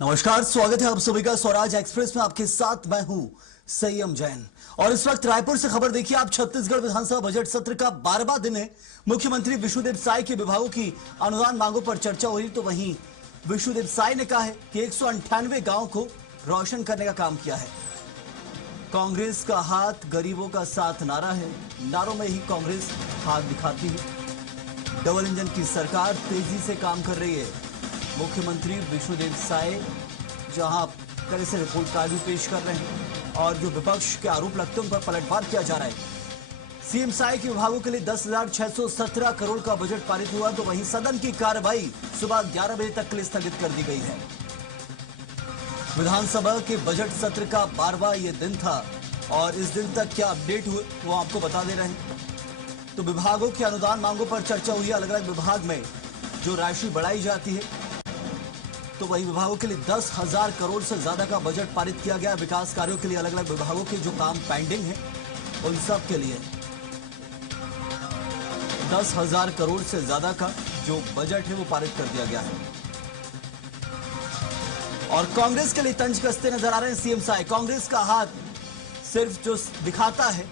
नमस्कार, स्वागत है आप सभी का स्वराज एक्सप्रेस में। आपके साथ मैं हूं संयम जैन और इस वक्त रायपुर से खबर देखिए आप। छत्तीसगढ़ विधानसभा बजट सत्र का 12वां दिन है। मुख्यमंत्री विष्णुदेव साय के विभागों की अनुदान मांगों पर चर्चा हुई, तो वहीं विष्णुदेव साय ने कहा है कि 198 गांव को रोशन करने का काम किया है। कांग्रेस का हाथ गरीबों का साथ नारा है, नारों में ही कांग्रेस हाथ दिखाती है। डबल इंजन की सरकार तेजी से काम कर रही है। मुख्यमंत्री विष्णुदेव साय जहां तरह से रिपोर्ट कार्ड भी पेश कर रहे हैं और जो विपक्ष के आरोप लगते हैं उन पर पलटवार किया जा रहा है। सीएम साय के विभागों के लिए 10,617 करोड़ का बजट पारित हुआ, तो वहीं सदन की कार्रवाई सुबह 11 बजे तक के लिए स्थगित कर दी गई है। विधानसभा के बजट सत्र का 12वां ये दिन था और इस दिन तक क्या अपडेट हुए वो आपको बता दे रहे हैं। तो विभागों के अनुदान मांगों पर चर्चा हुई। अलग अलग विभाग में जो राशि बढ़ाई जाती है, तो वही विभागों के लिए 10,000 करोड़ से ज्यादा का बजट पारित किया गया। विकास कार्यों के लिए अलग अलग विभागों के जो काम पेंडिंग है उन सब के लिए 10,000 करोड़ से ज्यादा का जो बजट है वो पारित कर दिया गया है। और कांग्रेस के लिए तंज कसते नजर आ रहे हैं सीएम साय। कांग्रेस का हाथ सिर्फ जो दिखाता है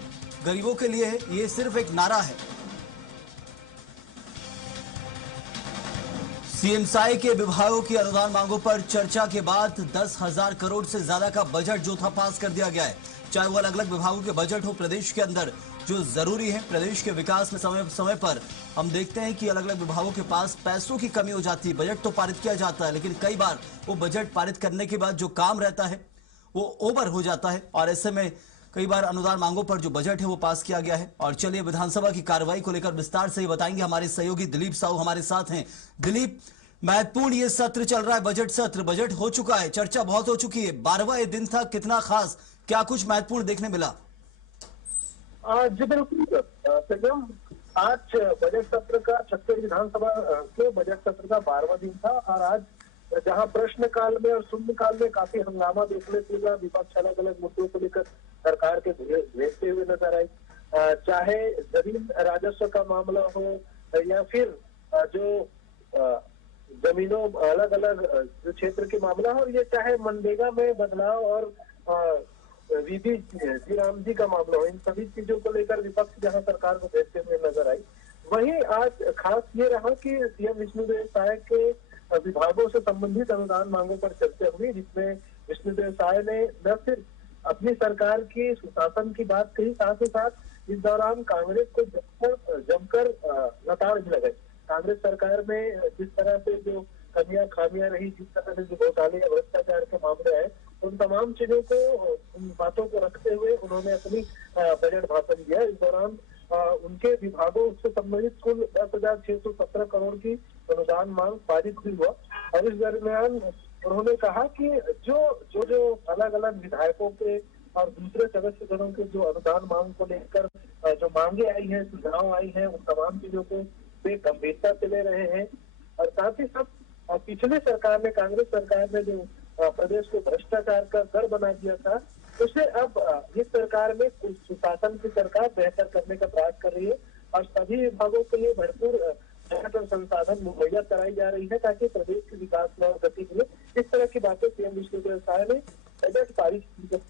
गरीबों के लिए है, ये सिर्फ एक नारा है। सीएम साय के विभागों की अनुदान मांगों पर चर्चा के बाद 10,000 करोड़ से ज्यादा का बजट जो था पास कर दिया गया है। चाहे वो अलग अलग विभागों के बजट हो, प्रदेश के अंदर जो जरूरी है प्रदेश के विकास में समय समय पर हम देखते हैं कि अलग अलग विभागों के पास पैसों की कमी हो जाती है। बजट तो पारित किया जाता है, लेकिन कई बार वो बजट पारित करने के बाद जो काम रहता है वो ओवर हो जाता है और ऐसे में कई बार अनुदान मांगों पर जो बजट है वो पास किया गया है। और चलिए विधानसभा की कार्रवाई को लेकर विस्तार से ही बताएंगे हमारे सहयोगी दिलीप साहू हमारे साथ हैं। दिलीप, महत्वपूर्ण ये सत्र चल रहा है, बजट सत्र, बजट हो चुका है, चर्चा बहुत हो चुकी है, 12वां ये दिन था, कितना खास, क्या कुछ महत्वपूर्ण देखने मिला? जी बिल्कुल संयम, आज बजट सत्र का छत्तीसगढ़ विधानसभा के बजट सत्र का 12वां दिन था और आज जहां प्रश्नकाल में और शून्यकाल में काफी हंगामा देखने को मिला। विपक्ष अलग अलग मुद्दों को लेकर सरकार के घेरते हुए नजर आई, चाहे जमीन राजस्व का मामला हो या फिर जो जमीनों अलग अलग जो क्षेत्र के मामला हो, ये चाहे मनरेगा में बदलाव और वीबी जी राम जी का मामला हो, इन सभी चीजों को लेकर विपक्ष जहां सरकार को घेरते हुए नजर आई। वहीं आज खास ये रहा कि सीएम विष्णुदेव साय के विभागों से संबंधित अनुदान मांगों पर चर्चा हुई, जिसमें विष्णुदेव साय ने न सिर्फ अपनी सरकार की सुशासन की बात कही, साथ ही साथ इस दौरान कांग्रेस को जमकर नकार भी लगाई। कांग्रेस सरकार में जिस तरह से जो कमियां खामियां रही, जिस तरह से जो घोटाले या भ्रष्टाचार के मामले आए, उन तमाम चीजों को, उन बातों को रखते हुए उन्होंने अपनी बजट भाषण दिया। इस दौरान उनके विभागों से संबंधित कुल 10,617 करोड़ की अनुदान मांग पारित हुई हुआ और इस दरमियान उन्होंने कहा कि जो अलग अलग विधायकों के और दूसरे सदस्य दलों के जो अनुदान मांग को लेकर जो मांगे आई है, सुझाव आई है, उन तमाम चीजों को वे गंभीरता से ले रहे हैं। और साथ ही साथ पिछले सरकार ने, कांग्रेस सरकार ने जो प्रदेश को भ्रष्टाचार का घर बना दिया था, उसे अब इस सरकार में सुशासन की सरकार बेहतर करने का प्रयास कर रही है और सभी विभागों के लिए भरपूर बजट और संसाधन मुहैया कराई जा रही है ताकि प्रदेश के विकास में और गति मिले। इस तरह की बातें सीएम विष्णुदेव साय ने बजट पारित।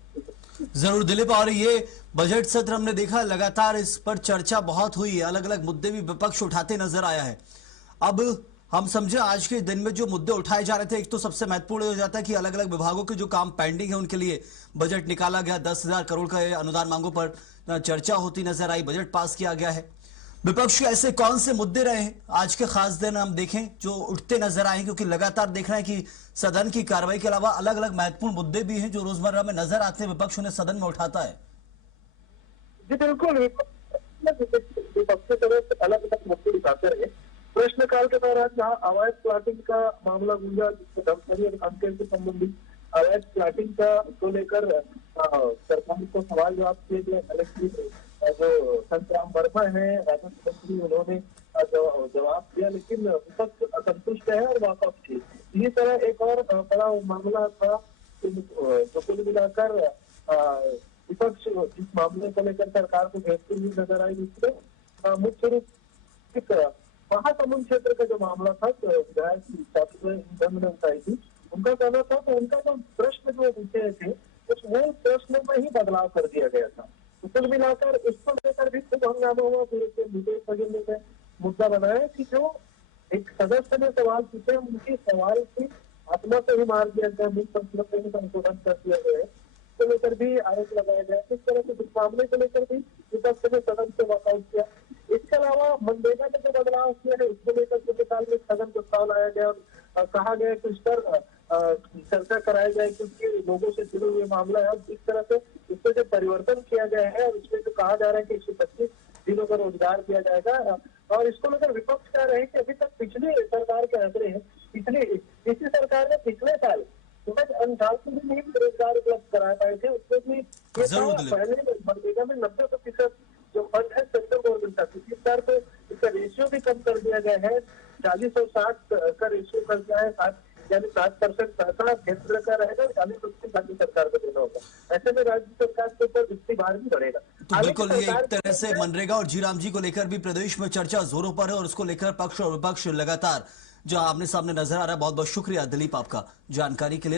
जरूर दिलीप, और ये बजट सत्र हमने देखा लगातार इस पर चर्चा बहुत हुई है, अलग अलग मुद्दे भी विपक्ष उठाते नजर आया है। अब हम समझे आज के दिन में जो मुद्दे उठाए जा रहे थे, एक तो सबसे महत्वपूर्ण हो जाता है कि अलग अलग विभागों के जो काम पेंडिंग है उनके लिए बजट निकाला गया। 10,000 करोड़ का अनुदान मांगों पर चर्चा होती नजर आई, बजट पास किया गया है। विपक्ष के ऐसे कौन से मुद्दे रहे हैं आज के खास दिन हम देखें जो उठते नजर आए, क्योंकि लगातार देख रहे हैं कि सदन की कार्रवाई के अलावा अलग अलग महत्वपूर्ण मुद्दे भी हैं जो रोजमर्रा में नजर आते हैं, विपक्ष उन्हें सदन में उठाता है। जी बिल्कुल, विपक्ष की तरफ से अलग अलग मुद्दे उठाते रहे। प्रश्नकाल के दौरान जहाँ अवैध प्लाटिंग का मामला गूंजा, जिससे धमतरी और कांकेर से संबंधित अवैध प्लाटिंग का को लेकर सरकार को सवाल जवाब किए गए। कलेक्टर जो संतराम वर्मा है, राजस्व मंत्री, उन्होंने जवाब दिया, लेकिन विपक्ष असंतुष्ट है और वापस की। इसी तरह एक और बड़ा मामला था जो कुल मिलाकर विपक्ष जिस मामले को लेकर सरकार को घेरती हुई नजर आई, जिसमें मुख्य रूप महासमुंद क्षेत्र का जो मामला था, विधायक ईंधन ने उठाई थी, उनका कहना था तो उनका जो प्रश्न जो पूछे थे उस मूल प्रश्न में ही बदलाव कर दिया गया था। तो कुल मिलाकर इसको लेकर भी खूब हंगामा हुआ। पूरे भूपेश बघेल ने मुद्दा बनाया कि जो एक सदस्य ने सवाल पूछे उनके सवाल की आत्मा से ही मार दिया गया, मूल प्रश्न में संशोधन कर दिया गया है, को लेकर भी आरोप लगाया गया। इस तरह से इस मामले को लेकर भी विपक्ष ने सदन से वॉकआउट किया। इसके अलावा मनरेगा में जो बदलाव किया है उसको लेकर शून्यकाल में स्थगन प्रस्ताव लाया गया और कहा गया कि इस पर चर्चा कराई जाए क्योंकि लोगों से जुड़े हुए मामला है। अब इस तरह से इसमें जो परिवर्तन किया गया है और इसमें जो कहा जा रहा है कि 125 दिनों का रोजगार दिया जाएगा और इसको लेकर विपक्ष कह रहे हैं कि अभी तक पिछली सरकार के आंकड़े हैं, इसी सरकार ने पिछले साल 89 भी नहीं रोजगार उपलब्ध करा पाए थे। उसमें भी पहले मनरेगा में 90% जो फंड है सेंट्रल गवर्नमेंट का, इस बार तो इसका रेशियो भी कम कर दिया गया है, 40 और 60 का रेशियो कर दिया है, यानी 7% पैसा केंद्र का रहेगा, 40% राज्य सरकार को देना होगा। ऐसे में राज्य सरकार के ऊपर वित्तीय भार भी बढ़ेगा। तो बिल्कुल ये एक तरह से मनरेगा और जीराम जी को लेकर भी प्रदेश में चर्चा जोरों पर है और उसको लेकर पक्ष और विपक्ष लगातार जो आमने सामने नजर आ रहा है। बहुत बहुत शुक्रिया दिलीप आपका जानकारी के लिए।